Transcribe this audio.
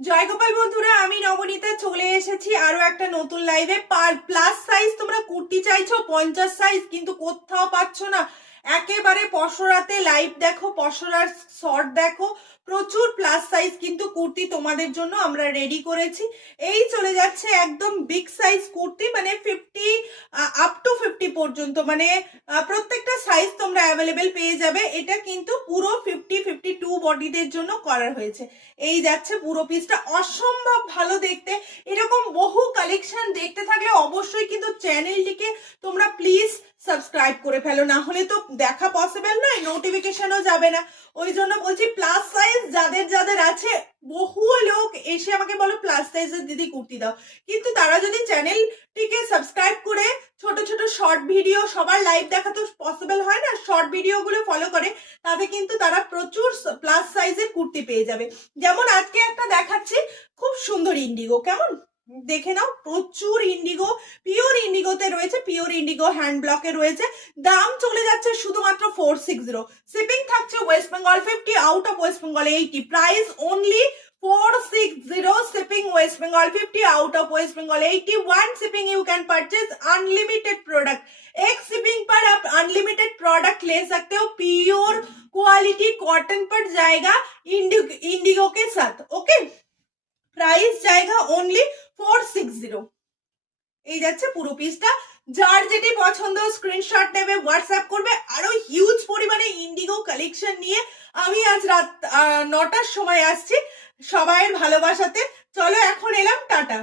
জয়গোপাল বন্ধুরা, আমি নবনীতা চলে এসেছি আরো একটা নতুন লাইভে। প্লাস সাইজ তোমরা কুর্তি চাইছো 50 সাইজ, কিন্তু কোথাও পাচ্ছ না। একেবারে পসরাতে লাইভ দেখো, পসরার শর্ট দেখো, প্রচুর প্লাস সাইজ কিন্তু কুর্তি তোমাদের জন্য আমরা রেডি করেছি। এই চলে যাচ্ছে একদম বিগ সাইজ কুর্তি, মানে 50 আপ টু 50 পর্যন্ত, মানে প্রত্যেকটা সাইজ তোমরা অ্যাভেলেবেল পেয়ে যাবে। এটা কিন্তু পুরো 50-52 বডিদের জন্য করা হয়েছে। এই যাচ্ছে পুরো পিসটা, অসম্ভব ভালো দেখতে। এরকম বহু কালেকশন দেখতে থাকলে অবশ্যই কিন্তু চ্যানেলটিকে তোমরা প্লিজ সাবস্ক্রাইব করে ফেলো, না হলে তো দেখা পসিবল নয়, নোটিফিকেশনও যাবে না। ওই জন্য বলছি প্লাস সাইজ যাদের যাদের আছে, বহু লোক এসে আমাকে বলো প্লাস সাইজের দিদি কুর্তি দাও, কিন্তু তারা যদি চ্যানেলটিকে সাবস্ক্রাইব করে ছোট ছোট শর্ট ভিডিও, সবার লাইভ দেখা তো পসিবল হয় না, শর্ট ভিডিওগুলো ফলো করে, তাতে কিন্তু তারা প্রচুর প্লাস সাইজের কুর্তি পেয়ে যাবে। যেমন আজকে একটা দেখাচ্ছি, খুব সুন্দর ইন্ডিগো, কেমন দেখে নাও, প্রচুর ইন্ডিগো, পিওর ইন্ডিগোতে রয়েছে, পিওর ইন্ডিগো হ্যান্ড ব্লকে রয়েছে। দাম চলে যাচ্ছে শুধুমাত্র 460। শিপিং থাকছে West Bengal 50, out of West Bengal 80। Price only 460, shipping West Bengal 50, out of West Bengal 80. One shipping you can purchase unlimited product. एक shipping पर आप unlimited product ले सकते हो, प्योर क्वालिटी कॉटन पर जाएगा इंडिगो के साथ। ओके, प्राइस जाएगा ओनली 460। এই যাচ্ছে পুরো পিসটা। যার যেটি পছন্দ স্ক্রিনশট নেবে, হোয়াটসঅ্যাপ করবে। আরো হিউজ পরিমাণে ইন্ডিগো কালেকশন নিয়ে আমি আজ রাত 9টার সময় আসছি সবাইয়ের ভালোবাসাতে। চলো এখন এলাম, টাটা।